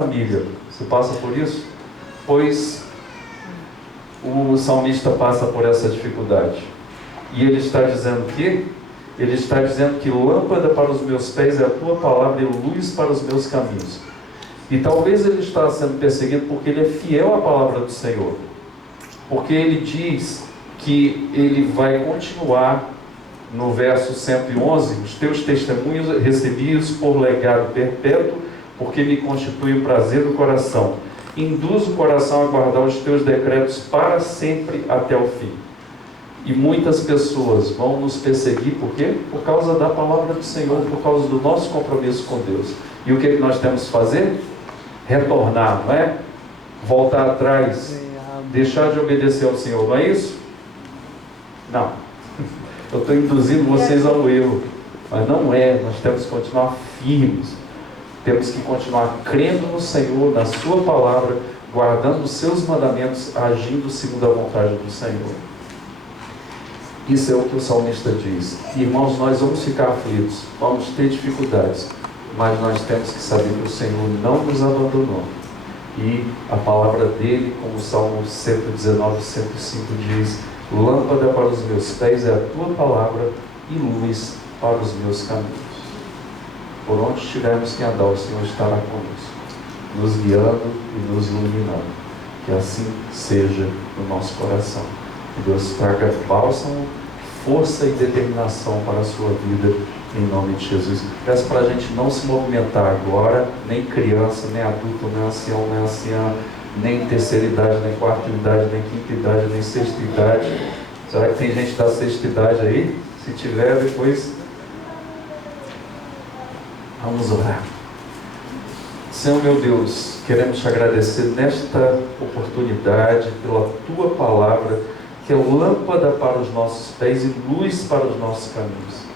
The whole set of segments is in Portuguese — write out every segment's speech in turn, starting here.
família. Você passa por isso? Pois o salmista passa por essa dificuldade. E ele está dizendo que? Ele está dizendo que lâmpada para os meus pés é a tua palavra e luz para os meus caminhos. E talvez ele está sendo perseguido porque ele é fiel à palavra do Senhor. Porque ele diz que ele vai continuar no verso 111, os teus testemunhos recebidos por legado perpétuo, porque me constitui o prazer do coração. Induz o coração a guardar os teus decretos para sempre até o fim. E muitas pessoas vão nos perseguir, por quê? Por causa da palavra do Senhor, por causa do nosso compromisso com Deus. E o que é que nós temos que fazer? Retornar, não é? Voltar atrás, deixar de obedecer ao Senhor, não é isso? Não. Eu estou induzindo vocês ao erro, mas não é. Nós temos que continuar firmes. Temos que continuar crendo no Senhor, na sua palavra, guardando os seus mandamentos, agindo segundo a vontade do Senhor. Isso é o que o salmista diz. Irmãos, nós vamos ficar aflitos, vamos ter dificuldades, mas nós temos que saber que o Senhor não nos abandonou. E a palavra dele, como o Salmo 119, 105 diz: lâmpada para os meus pés é a tua palavra e luz para os meus caminhos. Por onde tivermos que andar, o Senhor estará conosco, nos guiando e nos iluminando. Que assim seja no nosso coração. Que Deus traga bálsamo, força e determinação para a sua vida, em nome de Jesus. Peço para a gente não se movimentar agora, nem criança, nem adulto, nem ancião, nem anciã, nem terceira idade, nem quarta idade, nem quinta idade, nem sexta idade. Será que tem gente da sexta idade aí? Se tiver, depois vamos orar. Senhor meu Deus, queremos te agradecer nesta oportunidade pela tua palavra, que é lâmpada para os nossos pés e luz para os nossos caminhos.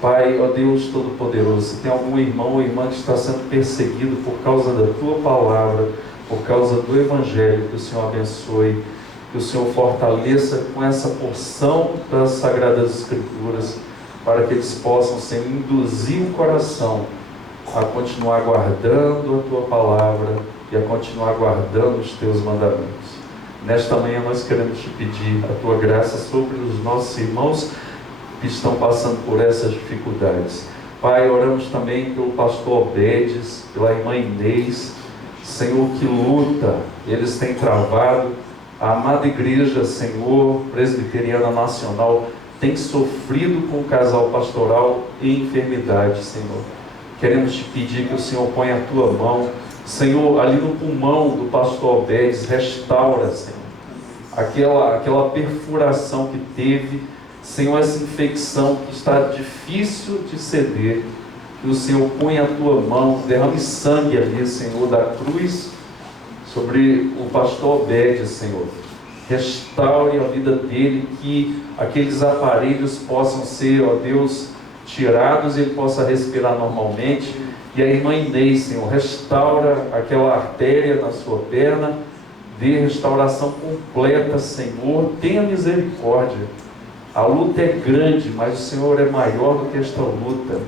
Pai, ó Deus Todo-Poderoso, se tem algum irmão ou irmã que está sendo perseguido por causa da tua palavra, por causa do Evangelho, que o Senhor abençoe, que o Senhor fortaleça com essa porção das Sagradas Escrituras, para que eles possam, Senhor, induzir o coração a continuar guardando a tua palavra e a continuar guardando os teus mandamentos. Nesta manhã nós queremos te pedir a tua graça sobre os nossos irmãos que estão passando por essas dificuldades. Pai, oramos também pelo pastor Obedes, pela irmã Inês, Senhor, que luta eles têm travado. A amada igreja, Senhor, presbiteriana nacional, tem sofrido com o casal pastoral e enfermidade, Senhor. Queremos te pedir que o Senhor ponha a tua mão, Senhor, ali no pulmão do pastor Obedes, restaura, Senhor, aquela perfuração que teve, Senhor, essa infecção que está difícil de ceder, que o Senhor ponha a tua mão, derrame sangue ali, Senhor, da cruz, sobre o pastor Obedes, Senhor. Restaure a vida dele, que aqueles aparelhos possam ser, ó Deus, tirados e ele possa respirar normalmente. E a irmã Inês, Senhor, restaura aquela artéria na sua perna, dê restauração completa, Senhor, tenha misericórdia. A luta é grande, mas o Senhor é maior do que esta luta.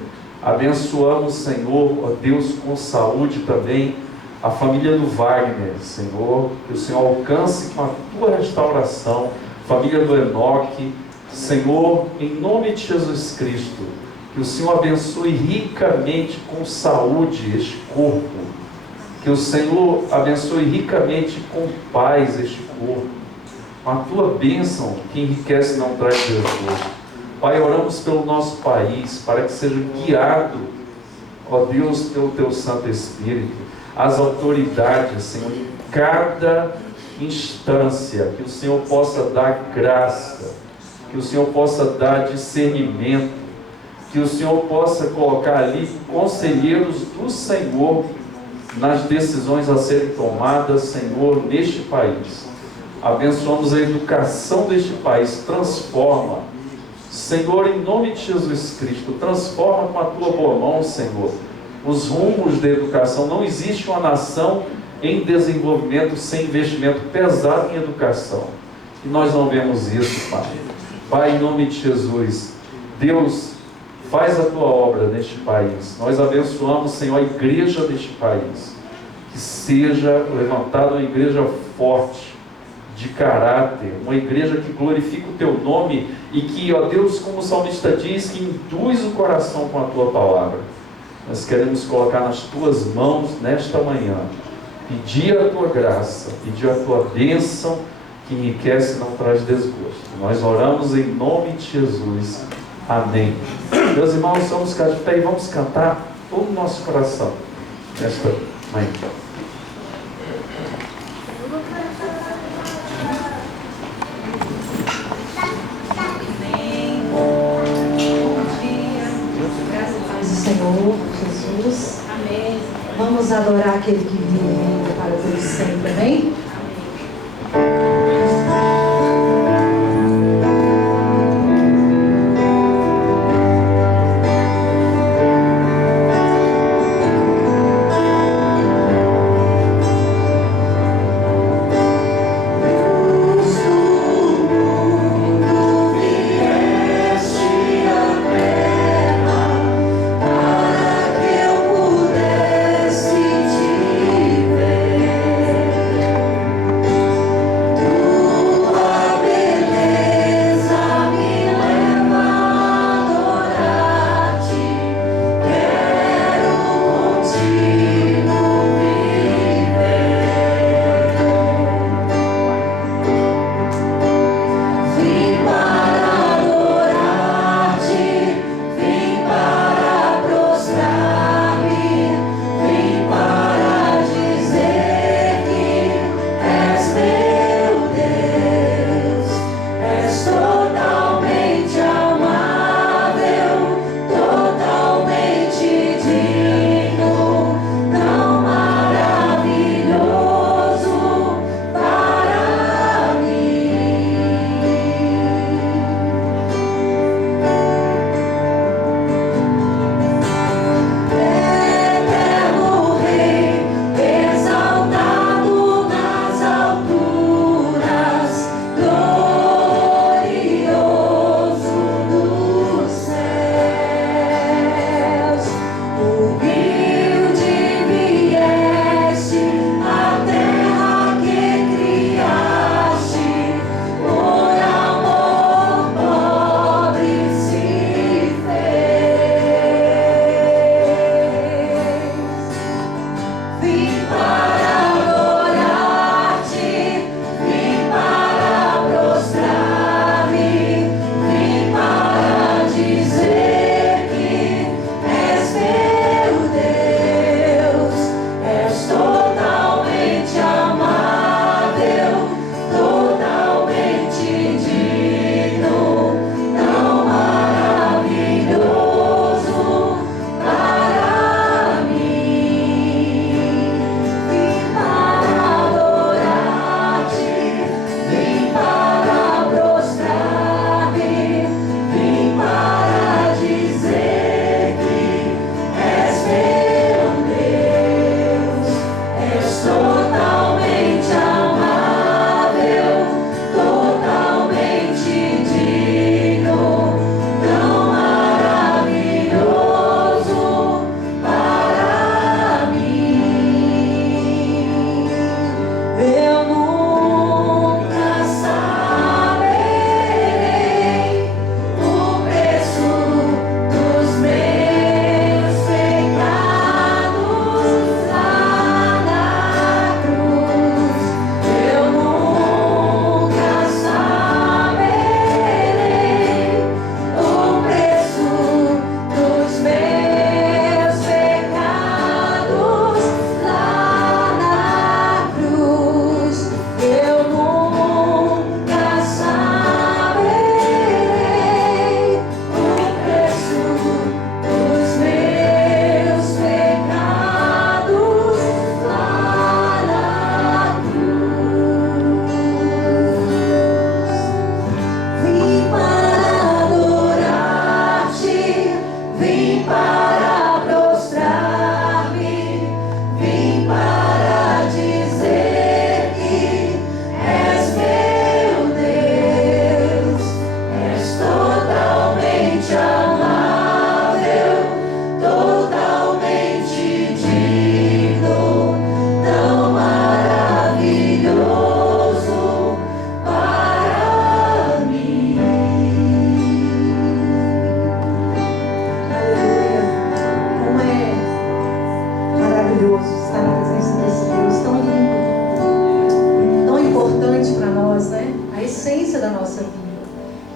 Abençoamos, Senhor, ó Deus, com saúde também, a família do Wagner, Senhor, que o Senhor alcance com a tua restauração, família do Enoque, Senhor, em nome de Jesus Cristo, que o Senhor abençoe ricamente com saúde este corpo, que o Senhor abençoe ricamente com paz este corpo, com a tua bênção que enriquece e não traz desgosto. Pai, oramos pelo nosso país, para que seja guiado, ó Deus, pelo teu Santo Espírito, as autoridades, Senhor, em cada instância, que o Senhor possa dar graça, que o Senhor possa dar discernimento, que o Senhor possa colocar ali conselheiros do Senhor nas decisões a serem tomadas, Senhor, neste país. Abençoamos a educação deste país, transforma, Senhor, em nome de Jesus Cristo, transforma com a tua boa mão, Senhor, os rumos da educação. Não existe uma nação em desenvolvimento sem investimento pesado em educação, e nós não vemos isso, Pai. Pai, em nome de Jesus, Deus, faz a tua obra neste país. Nós abençoamos, Senhor, a igreja deste país, que seja levantada uma igreja forte, de caráter, uma igreja que glorifica o Teu nome e que, ó Deus, como o salmista diz, que induz o coração com a Tua palavra. Nós queremos colocar nas Tuas mãos nesta manhã, pedir a Tua graça, pedir a Tua bênção, que enriquece e não traz desgosto. Nós oramos em nome de Jesus. Amém. Meus irmãos, vamos ficar de pé e vamos cantar todo o nosso coração nesta manhã. Senhor Jesus. Amém. Vamos adorar aquele que vive para todos sempre, amém? Te ver.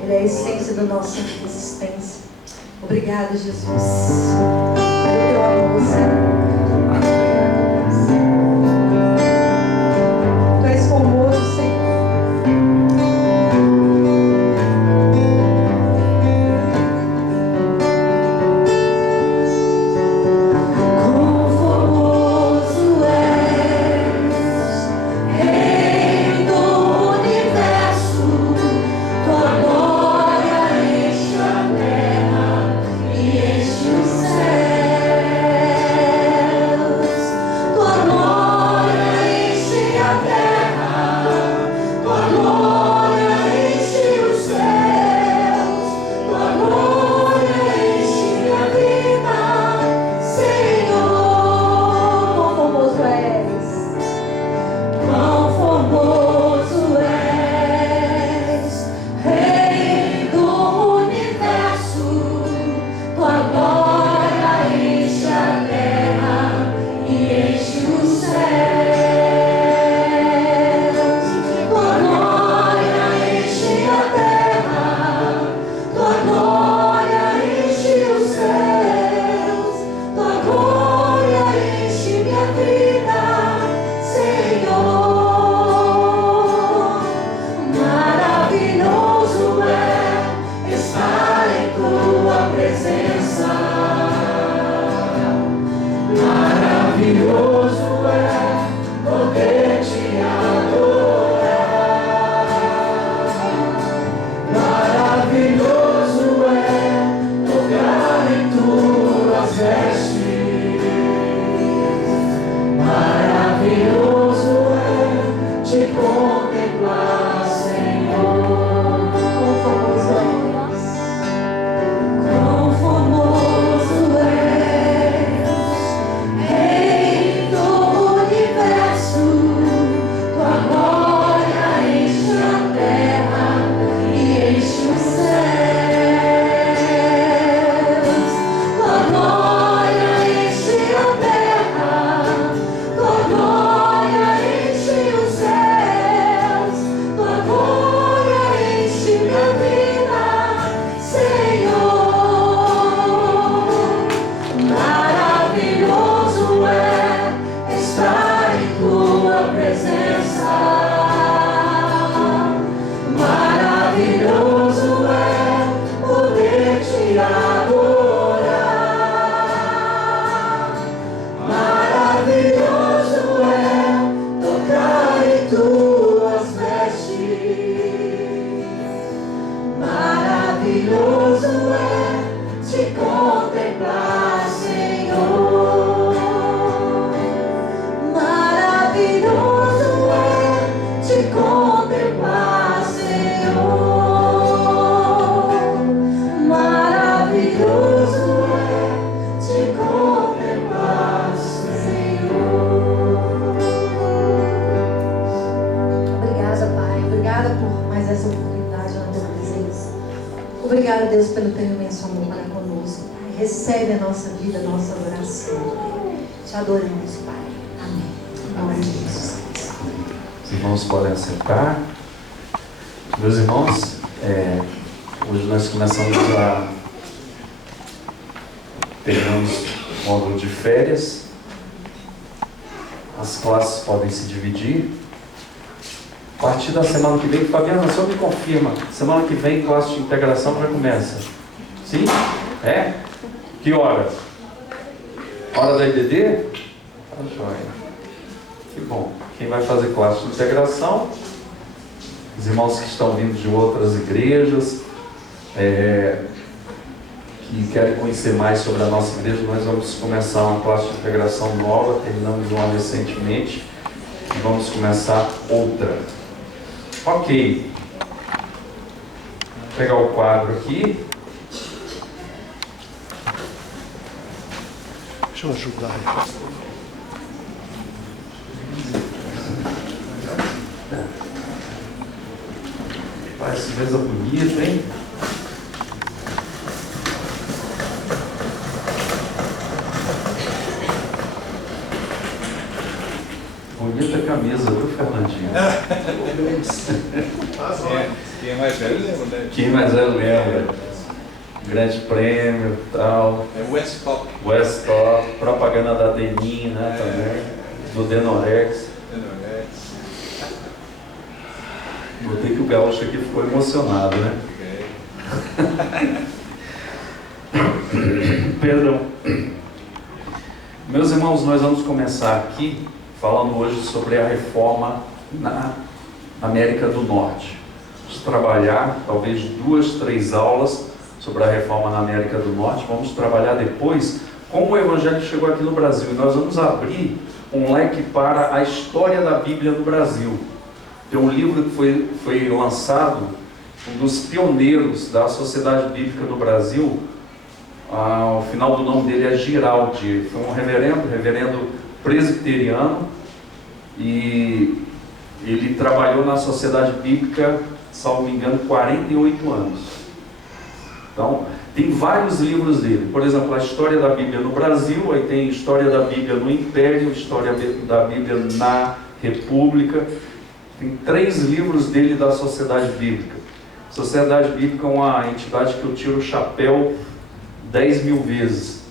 Ele é a essência da nossa existência. Obrigado, Jesus, pelo teu amor, Senhor. Tu és formoso, Senhor. Obrigada, Deus, pelo teu imenso amor para conosco. Pai. Recebe a nossa vida, a nossa adoração. Te adoramos, Pai. Amém. Em nome de Jesus Cristo. Os irmãos podem assentar. Meus irmãos, hoje nós começamos terminamos o módulo de férias. As classes podem se dividir. A partir da semana que vem, Fabiana, só me confirma. Semana que vem, classe de integração já começa. Sim? É? Que hora? Hora da IDD? Tá joia. Que bom. Quem vai fazer classe de integração? Os irmãos que estão vindo de outras igrejas, que querem conhecer mais sobre a nossa igreja, nós vamos começar uma classe de integração nova, terminamos uma recentemente, e vamos começar outra. Ok. Vou pegar o quadro aqui. Deixa eu ajudar. Parece mesa bonita, hein? Bonita camisa, viu, Fernandinho? Quem é mais velho lembra, né? Quem mais velho lembra? Grande prêmio e tal. É Westcott. Westcott, propaganda da Denim, né, também. Do Denorex. Notei que o gaúcho aqui ficou emocionado, né? Perdão. Meus irmãos, nós vamos começar aqui falando hoje sobre a reforma na América do Norte. Vamos trabalhar talvez 2, 3 aulas sobre a reforma na América do Norte. Vamos trabalhar depois como o Evangelho chegou aqui no Brasil. E nós vamos abrir um leque para a história da Bíblia no Brasil. Tem um livro que foi lançado, um dos pioneiros da Sociedade Bíblica no Brasil. O final do nome dele é Giraldi. Foi um reverendo presbiteriano, e ele trabalhou na Sociedade Bíblica, salvo me engano, 48 anos. Então, tem vários livros dele. Por exemplo, a História da Bíblia no Brasil, aí tem História da Bíblia no Império, História da Bíblia na República. Tem 3 livros dele da Sociedade Bíblica. A Sociedade Bíblica é uma entidade que eu tiro o chapéu 10.000 vezes,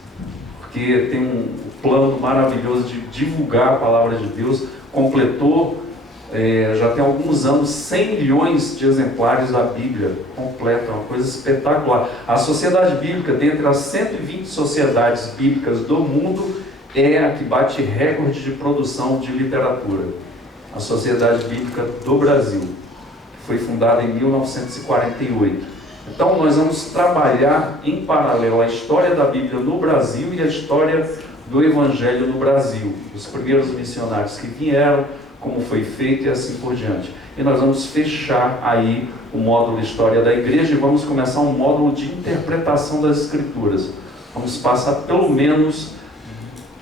porque tem um plano maravilhoso de divulgar a palavra de Deus. Completou, já tem alguns anos, 100 milhões de exemplares da Bíblia completa, uma coisa espetacular. A Sociedade Bíblica, dentre as 120 sociedades bíblicas do mundo, é a que bate recorde de produção de literatura. A Sociedade Bíblica do Brasil, que foi fundada em 1948. Então nós vamos trabalhar em paralelo a história da Bíblia no Brasil e a história do Evangelho no Brasil, os primeiros missionários que vieram, como foi feito e assim por diante. E nós vamos fechar aí o módulo de História da Igreja e vamos começar um módulo de interpretação das Escrituras. Vamos passar pelo menos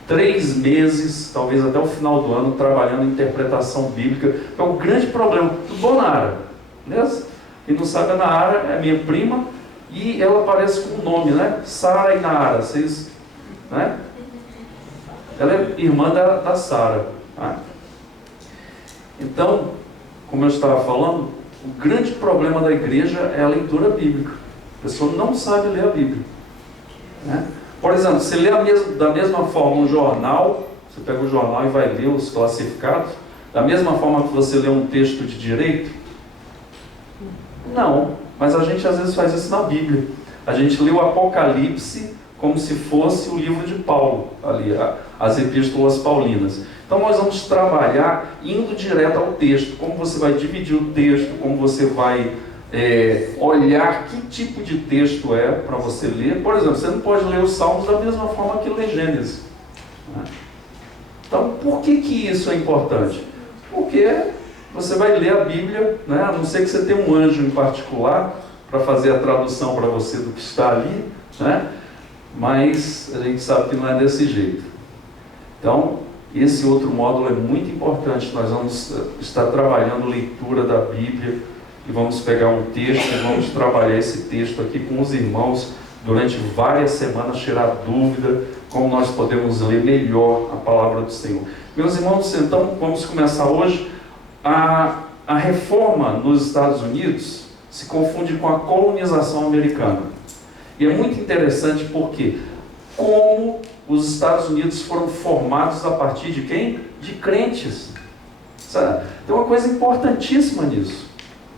3 meses, talvez até o final do ano, trabalhando em interpretação bíblica. É o grande problema. Tudo bom, Nara? Beleza? Quem não sabe, a Nara é minha prima e ela parece com o nome, né? Sara e Nara, vocês, né? Ela é irmã da Sara. Tá? Então, como eu estava falando, o grande problema da igreja é a leitura bíblica. A pessoa não sabe ler a Bíblia, né? Por exemplo, você lê da mesma forma um jornal, você pega o jornal e vai ler os classificados, da mesma forma que você lê um texto de direito? Não, mas a gente às vezes faz isso na Bíblia. A gente lê o Apocalipse como se fosse o livro de Paulo, ali, as epístolas paulinas. Então nós vamos trabalhar indo direto ao texto, como você vai dividir o texto, como você vai olhar que tipo de texto é para você ler. Por exemplo, você não pode ler os Salmos da mesma forma que lê Gênesis, né? Então, por que isso é importante? Porque você vai ler a Bíblia, né? A não ser que você tenha um anjo em particular para fazer a tradução para você do que está ali, né? Mas a gente sabe que não é desse jeito. Então, esse outro módulo é muito importante. Nós vamos estar trabalhando leitura da Bíblia e vamos pegar um texto e vamos trabalhar esse texto aqui com os irmãos durante várias semanas, tirar dúvida, como nós podemos ler melhor a palavra do Senhor. Meus irmãos, então vamos começar hoje. A reforma nos Estados Unidos se confunde com a colonização americana. E é muito interessante porque como os Estados Unidos foram formados a partir de quem? De crentes. Sabe? Tem uma coisa importantíssima nisso.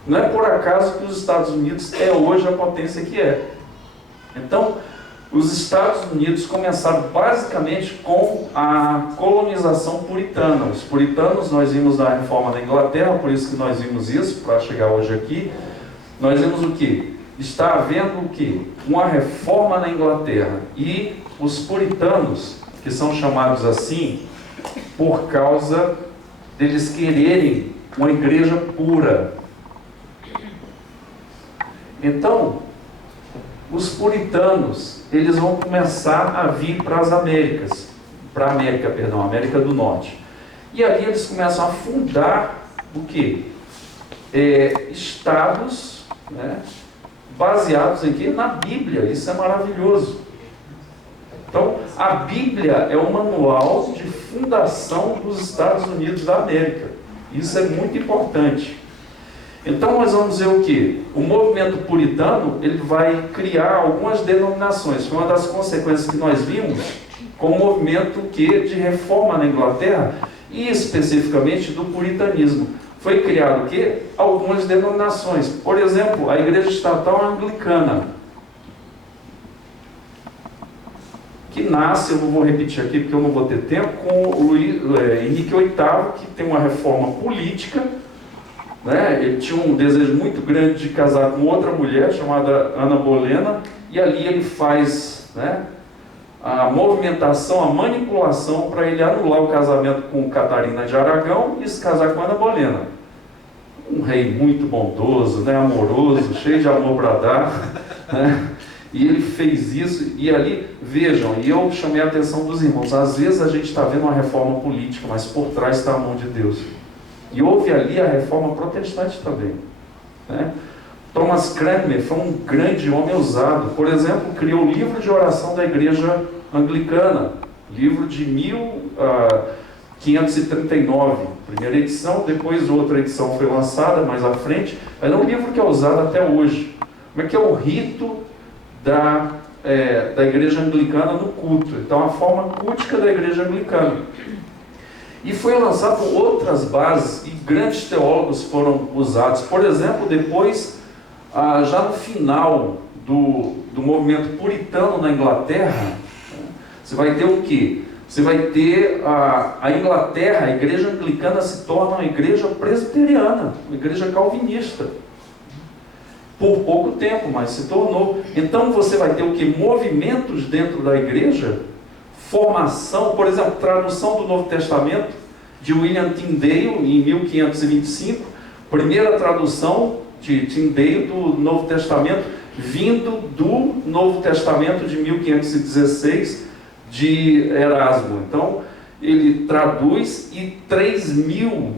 Não é por acaso que os Estados Unidos é hoje a potência que é. Então, os Estados Unidos começaram basicamente com a colonização puritana. Os puritanos, nós vimos na reforma da Inglaterra, por isso que nós vimos isso, para chegar hoje aqui. Nós vimos o quê? Está havendo o quê? Uma reforma na Inglaterra. E os puritanos, que são chamados assim, por causa deles quererem uma igreja pura. Então, os puritanos, eles vão começar a vir para as Américas, América do Norte. E ali eles começam a fundar o quê? Estados, né, baseados em quê? Na Bíblia. Isso é maravilhoso. Então, a Bíblia é um manual de fundação dos Estados Unidos da América. Isso é muito importante. Então nós vamos ver o que? O movimento puritano, ele vai criar algumas denominações. Foi uma das consequências que nós vimos com o movimento de reforma na Inglaterra, e especificamente do puritanismo. Foi criado o quê? Algumas denominações. Por exemplo, a Igreja Estatal Anglicana, que nasce, eu não vou repetir aqui porque eu não vou ter tempo, com o Henrique VIII, que tem uma reforma política, né? Ele tinha um desejo muito grande de casar com outra mulher, chamada Ana Bolena, e ali ele faz, né, a movimentação, a manipulação para ele anular o casamento com Catarina de Aragão e se casar com Ana Bolena. Um rei muito bondoso, né, amoroso, cheio de amor para dar, né? E ele fez isso, e ali, vejam, e eu chamei a atenção dos irmãos, às vezes a gente está vendo uma reforma política, mas por trás está a mão de Deus. E houve ali a reforma protestante também, né? Thomas Cranmer foi um grande homem ousado. Por exemplo, criou o livro de oração da Igreja Anglicana, livro de 1539, primeira edição, depois outra edição foi lançada mais à frente, mas é um livro que é usado até hoje. Como é que é o rito da Igreja Anglicana no culto? Então, a forma cultica da Igreja Anglicana. E foi lançado por outras bases, e grandes teólogos foram usados. Por exemplo, depois, já no final do movimento puritano na Inglaterra, você vai ter o quê? Você vai ter a Inglaterra, a Igreja Anglicana se torna uma igreja presbiteriana, uma igreja calvinista. Por pouco tempo, mas se tornou. Então você vai ter o quê? Movimentos dentro da igreja, formação, por exemplo, tradução do Novo Testamento de William Tyndale em 1525, primeira tradução de Tyndale do Novo Testamento, vindo do Novo Testamento de 1516 de Erasmo. Então ele traduz e 3.000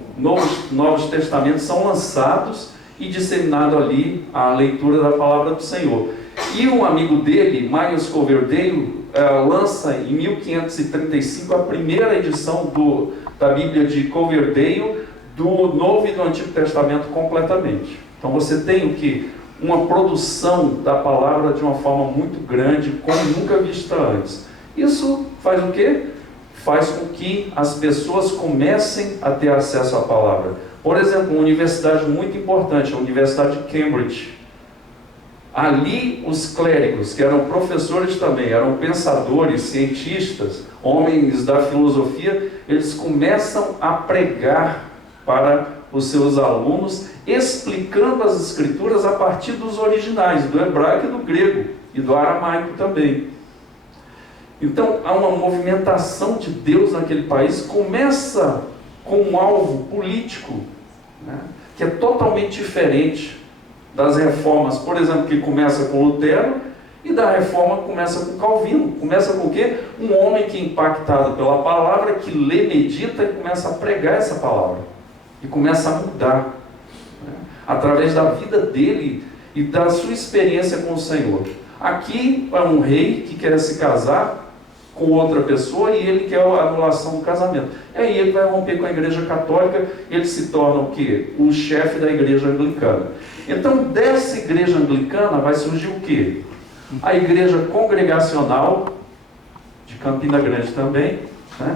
novos testamentos são lançados e disseminado ali a leitura da palavra do Senhor. E um amigo dele, Miles Coverdale, lança em 1535 a primeira edição da Bíblia de Coverdale, do Novo e do Antigo Testamento completamente. Então você tem o que? Uma produção da palavra de uma forma muito grande, como nunca vista antes. Isso faz o quê? Faz com que as pessoas comecem a ter acesso à palavra. Por exemplo, uma universidade muito importante, a Universidade de Cambridge. Ali os clérigos, que eram professores também, eram pensadores, cientistas, homens da filosofia, eles começam a pregar para os seus alunos, explicando as escrituras a partir dos originais, do hebraico e do grego, e do aramaico também. Então há uma movimentação de Deus naquele país, começa com um alvo político, né, que é totalmente diferente das reformas, por exemplo, que começa com Lutero, e da reforma começa com Calvino. Começa com o quê? Um homem que é impactado pela palavra, que lê, medita e começa a pregar essa palavra. E começa a mudar, né, através da vida dele e da sua experiência com o Senhor. Aqui é um rei que quer se casar com outra pessoa e ele quer a anulação do casamento. E aí ele vai romper com a igreja católica, ele se torna o quê? O chefe da igreja anglicana. Então dessa igreja anglicana vai surgir o quê? A igreja congregacional, de Campina Grande também, né?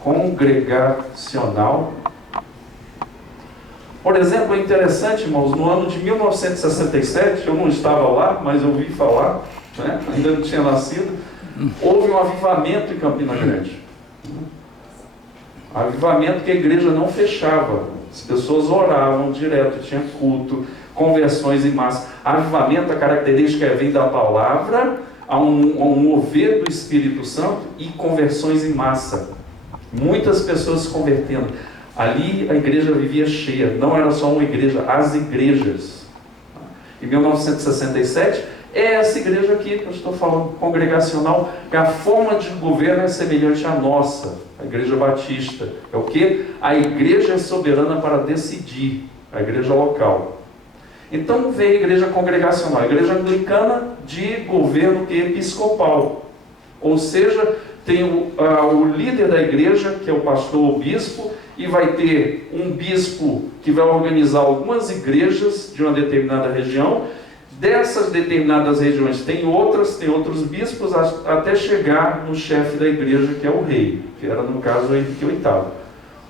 Congregacional. Por exemplo, é interessante, irmãos, no ano de 1967, eu não estava lá, mas eu ouvi falar, né? Ainda não tinha nascido, houve um avivamento em Campina Grande. Avivamento que a igreja não fechava. As pessoas oravam direto, tinha culto, conversões em massa. Avivamento, a característica vem da palavra, a um mover do Espírito Santo e conversões em massa. Muitas pessoas se convertendo. Ali a igreja vivia cheia, não era só uma igreja, as igrejas. Em 1967, é essa igreja aqui que eu estou falando, congregacional, que a forma de governo é semelhante à nossa, a igreja batista. É o que? A igreja é soberana para decidir, a igreja local. Então vem a igreja congregacional, a igreja anglicana de governo que é episcopal, ou seja, tem o líder da igreja, que é o pastor ou bispo, e vai ter um bispo que vai organizar algumas igrejas de uma determinada região. Dessas determinadas regiões tem outros bispos, até chegar no chefe da igreja, que é o rei, que era no caso o Henrique VIII.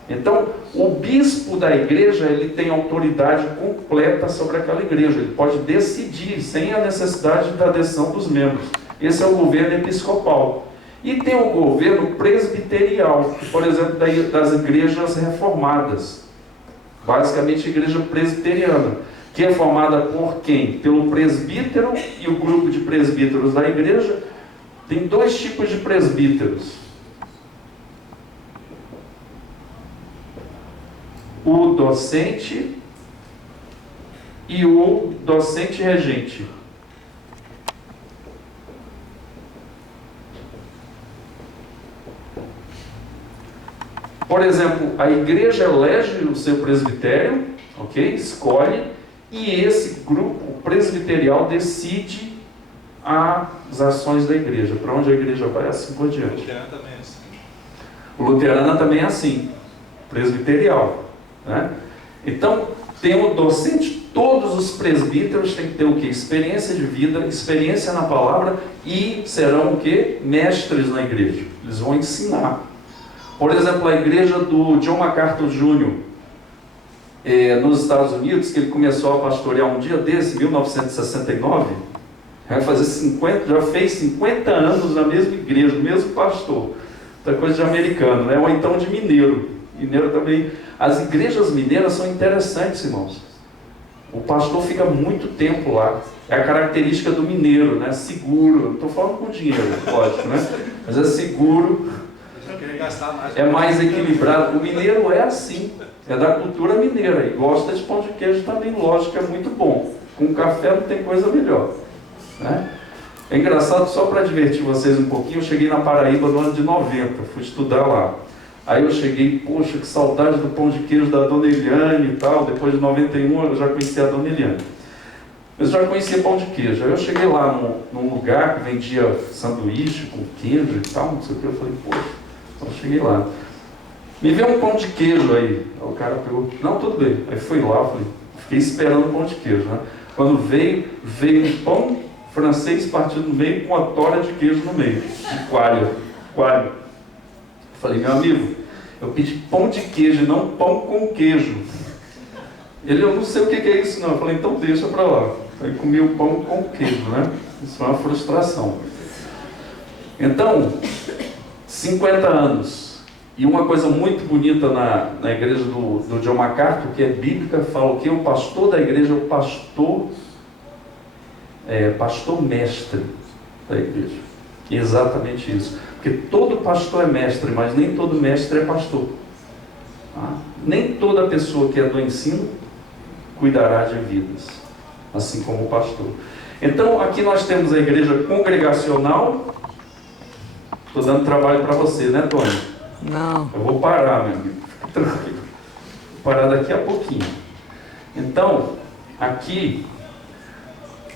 Então, o bispo da igreja, ele tem autoridade completa sobre aquela igreja, ele pode decidir, sem a necessidade da adesão dos membros. Esse é o governo episcopal. E tem o governo presbiterial, que, por exemplo, das igrejas reformadas, basicamente a igreja presbiteriana, que é formada por quem? Pelo presbítero e o grupo de presbíteros da igreja. Tem dois tipos de presbíteros: o docente e o docente regente. Por exemplo, a igreja elege o seu presbitério, ok? Escolhe, e esse grupo presbiterial decide as ações da igreja, para onde a igreja vai, assim por diante. O luterano também é assim, presbiterial, né? Então, tem o docente, todos os presbíteros têm que ter o quê? Experiência de vida, experiência na palavra, e serão o quê? Mestres na igreja. Eles vão ensinar. Por exemplo, a igreja do John MacArthur Jr., nos Estados Unidos, que ele começou a pastorear um dia desse, 1969, já fez 50 anos na mesma igreja, no mesmo pastor. Outra coisa de americano, né? Ou então de mineiro. Mineiro também. As igrejas mineiras são interessantes, irmãos. O pastor fica muito tempo lá. É a característica do mineiro, né? Seguro. Não estou falando com dinheiro, lógico, né? Mas é seguro. É mais equilibrado. O mineiro é assim. É da cultura mineira. E gosta de pão de queijo também, lógico, é muito bom. Com café não tem coisa melhor, né? É engraçado, só para divertir vocês um pouquinho, eu cheguei na Paraíba no ano de 90, fui estudar lá. Aí eu cheguei, poxa, que saudade do pão de queijo da Dona Eliane e tal. Depois de 91 eu já conhecia a Dona Eliane. Eu já conhecia pão de queijo. Aí eu cheguei lá num lugar que vendia sanduíche com queijo e tal, não sei o que. Eu falei, poxa, então eu cheguei lá. Me vê um pão de queijo aí. Aí o cara pegou, não, tudo bem. Aí fui lá, fiquei esperando o pão de queijo, né? Quando veio um pão francês partido no meio com a tora de queijo no meio, de coalho. Falei, meu amigo, eu pedi pão de queijo e não pão com queijo. Ele, eu não sei o que é isso não. Eu falei, então deixa para lá. Aí comi o pão com queijo, né? Isso foi uma frustração. Então, 50 anos. E uma coisa muito bonita na igreja do John MacArthur, que é bíblica, fala que o pastor da igreja é o pastor mestre da igreja. Exatamente isso. Porque todo pastor é mestre, mas nem todo mestre é pastor. Tá? Nem toda pessoa que é do ensino cuidará de vidas, assim como o pastor. Então, aqui nós temos a igreja congregacional. Estou dando trabalho para você, né, Tony? Não. Eu vou parar, meu amigo. Fica tranquilo. Vou parar daqui a pouquinho. Então, aqui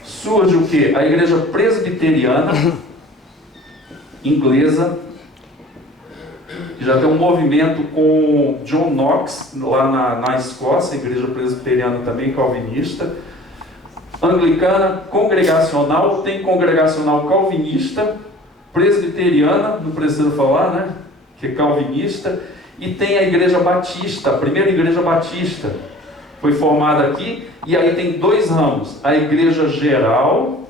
surge o quê? A igreja presbiteriana inglesa, que já tem um movimento com John Knox, lá na Escócia, a igreja presbiteriana também calvinista. Anglicana, congregacional, tem congregacional calvinista, presbiteriana, não preciso falar, né? Que é calvinista, e tem a igreja batista, a primeira igreja batista, foi formada aqui, e aí tem dois ramos, a igreja geral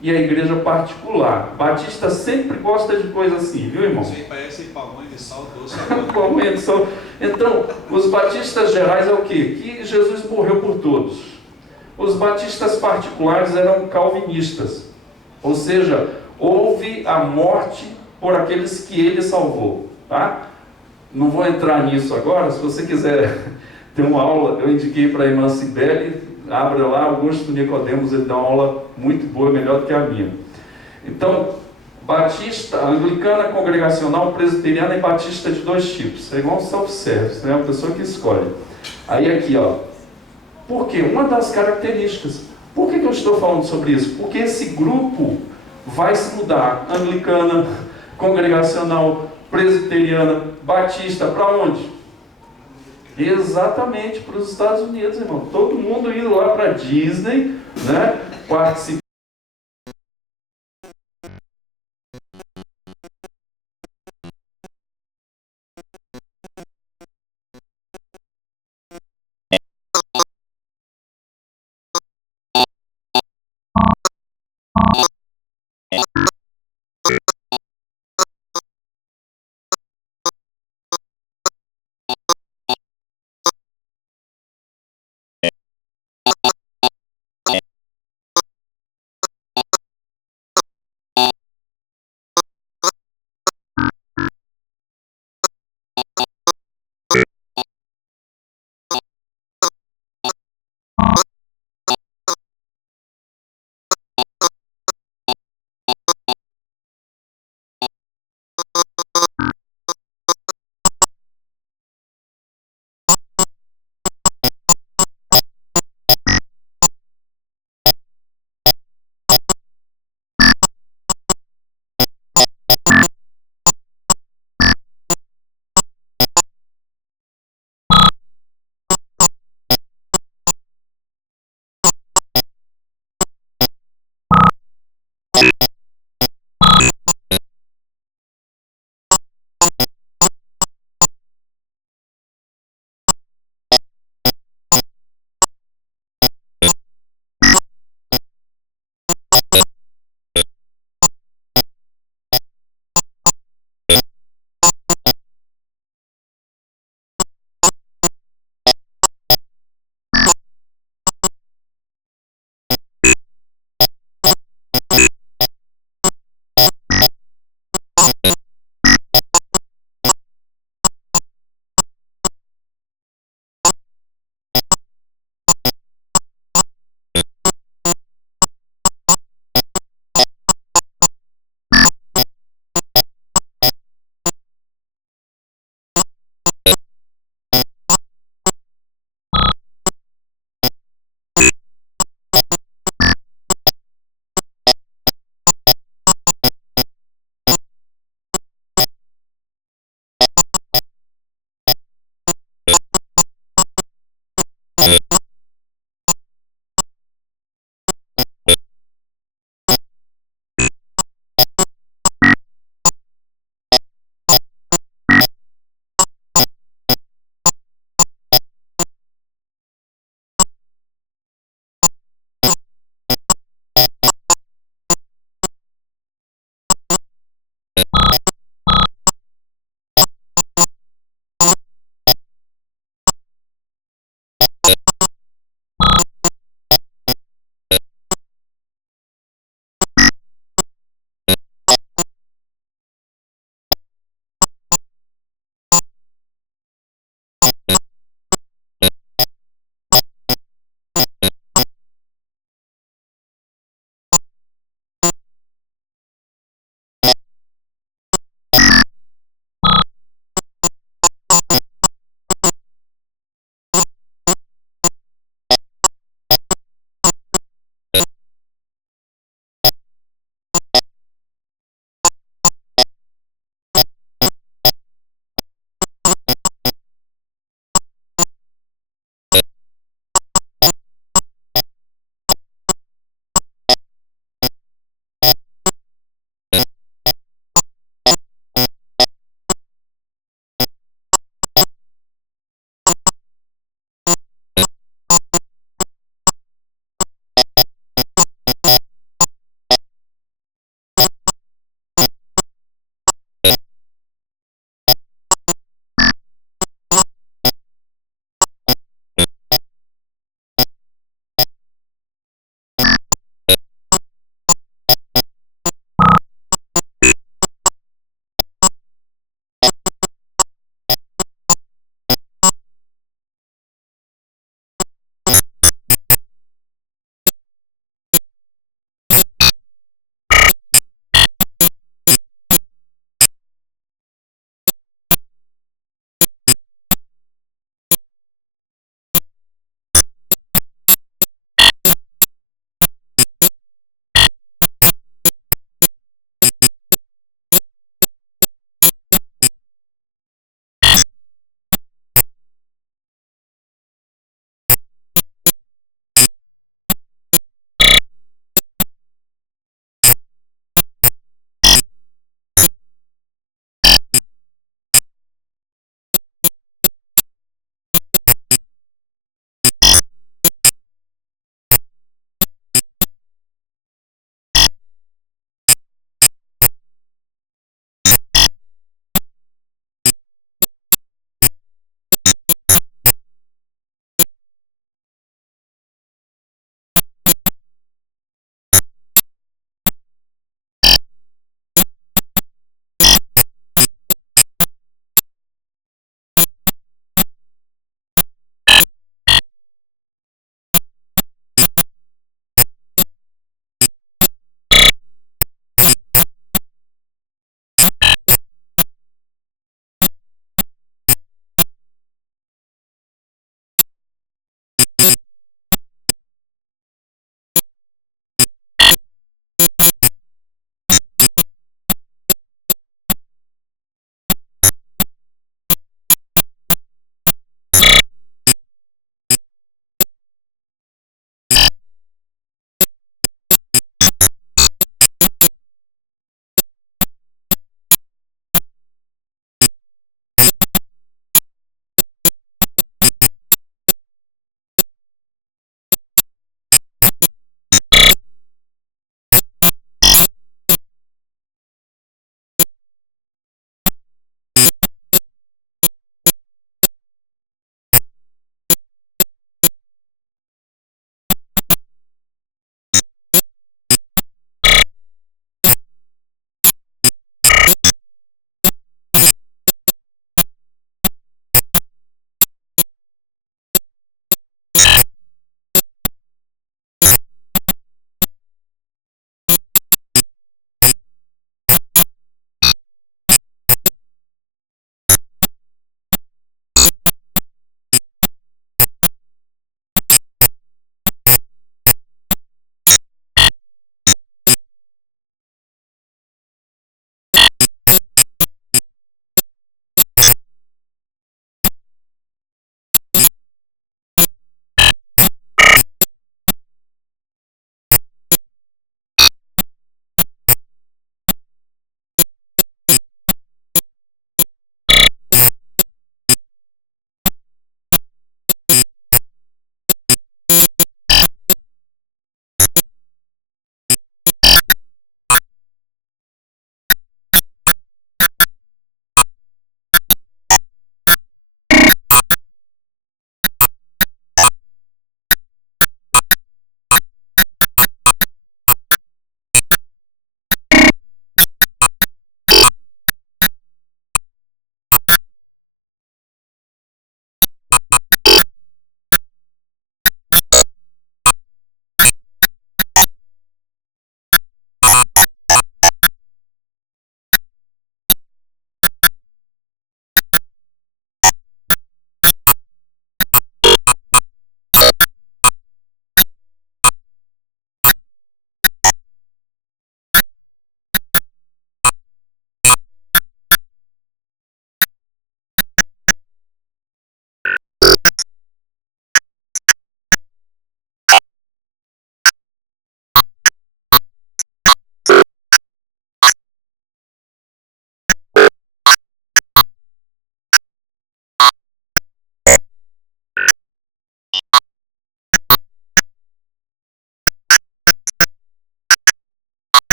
e a igreja particular. Batista sempre gosta de coisa assim, viu, irmão? Sim, parece pamonha de sal doce. Pamonha de sal. Então, os batistas gerais é o quê? Que Jesus morreu por todos. Os batistas particulares eram calvinistas, ou seja, houve a morte por aqueles que ele salvou, tá? Não vou entrar nisso agora. Se você quiser ter uma aula, eu indiquei para a irmã Cibele, abra lá, Augusto Nicodemos, ele dá uma aula muito boa, melhor do que a minha. Então, batista, anglicana, congregacional, presbiteriana e batista de dois tipos. É igual um self-service, né? A pessoa que escolhe. Aí aqui, ó, por quê? Uma das características. Por que eu estou falando sobre isso? Porque esse grupo vai se mudar. Anglicana, congregacional, presbiteriana, batista, para onde? Exatamente, para os Estados Unidos, irmão. Todo mundo indo lá para Disney, né? Participando.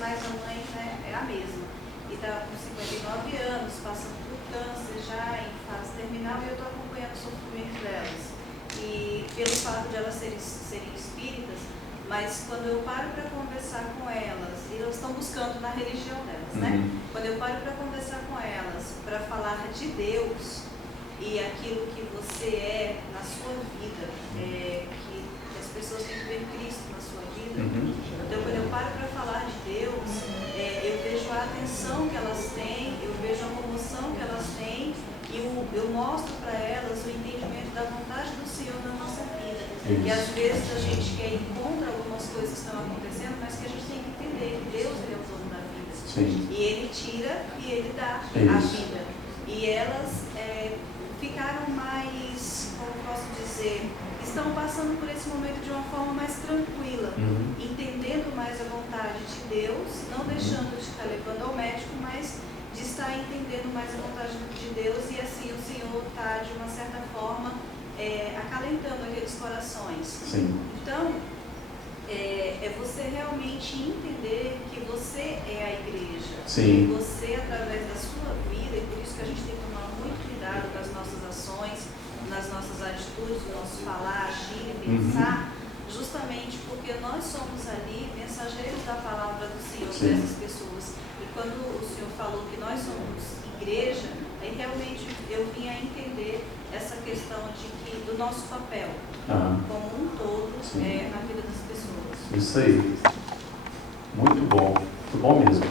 mas a mãe, né, é a mesma. E está com 59 anos, passando por câncer já em fase terminal, e eu estou acompanhando o sofrimento delas. E pelo fato de elas serem espíritas, mas quando eu paro para conversar com elas, e elas estão buscando na religião delas, né? Quando eu paro para conversar com elas, para falar de Deus e aquilo que você é na sua vida, que as pessoas têm que ver Cristo na sua vida. Então, quando eu paro para falar de Deus, eu vejo a atenção que elas têm, eu vejo a comoção que elas têm, e eu mostro para elas o entendimento da vontade do Senhor na nossa vida. E às vezes a gente quer ir contra algumas coisas que estão acontecendo, mas que a gente tem que entender que Deus, Ele é o dono da vida. Sim. E Ele tira e Ele dá a vida. E elas ficaram mais, como posso dizer, estão passando por esse momento de uma forma mais tranquila, entendendo mais a vontade de Deus, não deixando de estar levando ao médico, mas de estar entendendo mais a vontade de Deus, e assim o Senhor está, de uma certa forma, acalentando aqueles corações. Sim. Então, é você realmente entender que você é a igreja. Sim. E você, através da sua vida, e por isso que a gente tem que tomar muito cuidado com as nossas ações, nas nossas atitudes, no nosso falar, agir e pensar, justamente porque nós somos ali mensageiros da palavra do Senhor para essas pessoas. E quando o Senhor falou que nós somos igreja, aí realmente eu vim a entender essa questão do nosso papel como um todo na vida das pessoas. Isso aí. Muito bom mesmo.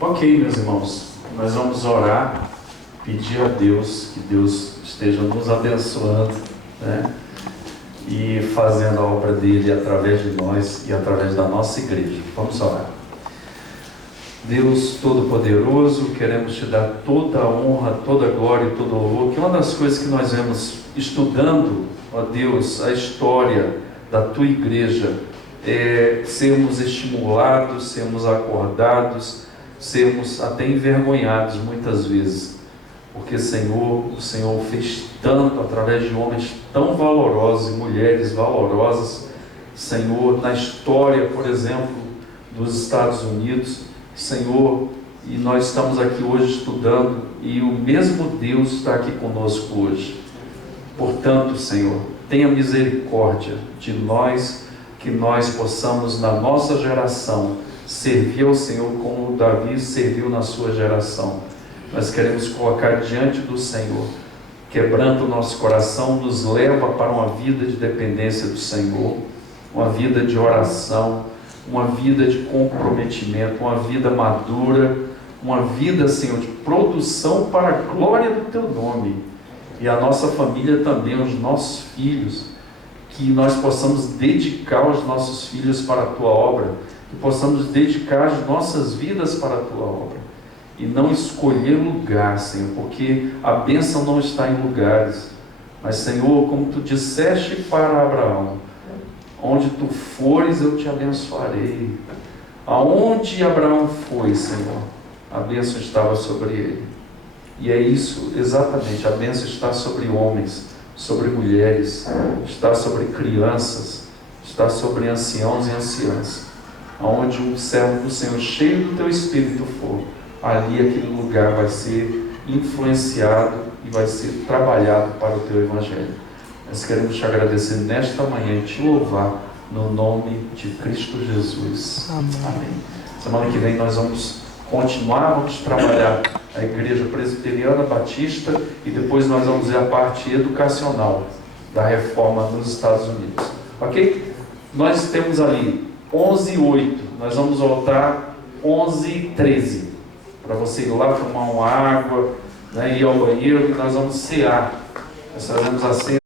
Ok, meus irmãos, nós vamos orar, pedir a Deus que Deus esteja nos abençoando, né? E fazendo a obra dele através de nós e através da nossa igreja. Vamos orar. Deus Todo-Poderoso, queremos te dar toda a honra, toda a glória e todo o louvor, que uma das coisas que nós vemos estudando, ó Deus, a história da tua igreja, é sermos estimulados, sermos acordados, sermos até envergonhados muitas vezes, porque Senhor, o Senhor fez tanto através de homens tão valorosos e mulheres valorosas, Senhor, na história, por exemplo, dos Estados Unidos, Senhor, e nós estamos aqui hoje estudando, e o mesmo Deus está aqui conosco hoje. Portanto, Senhor, tenha misericórdia de nós, que nós possamos, na nossa geração, servir ao Senhor como Davi serviu na sua geração. Nós queremos colocar diante do Senhor, quebrando o nosso coração, nos leva para uma vida de dependência do Senhor, uma vida de oração, uma vida de comprometimento, uma vida madura, uma vida, Senhor, de produção para a glória do Teu nome. E a nossa família também, os nossos filhos, que nós possamos dedicar os nossos filhos para a Tua obra, que possamos dedicar as nossas vidas para a Tua obra, e não escolher lugar, Senhor, porque a bênção não está em lugares, mas, Senhor, como Tu disseste para Abraão, onde Tu fores eu te abençoarei. Aonde Abraão foi, Senhor, a bênção estava sobre ele. E é isso exatamente, a bênção está sobre homens, sobre mulheres, está sobre crianças, está sobre anciãos e anciãs. Aonde um servo do Senhor cheio do Teu Espírito for, ali aquele lugar vai ser influenciado e vai ser trabalhado para o Teu Evangelho. Nós queremos te agradecer nesta manhã e te louvar no nome de Cristo Jesus. Amém. Semana que vem nós vamos vamos trabalhar a Igreja Presbiteriana Batista, e depois nós vamos ver a parte educacional da reforma nos Estados Unidos. Ok? Nós temos ali 11h08, nós vamos voltar 11h13, para você ir lá tomar uma água, né, ir ao banheiro, que nós vamos cear. Nós fazemos a ceia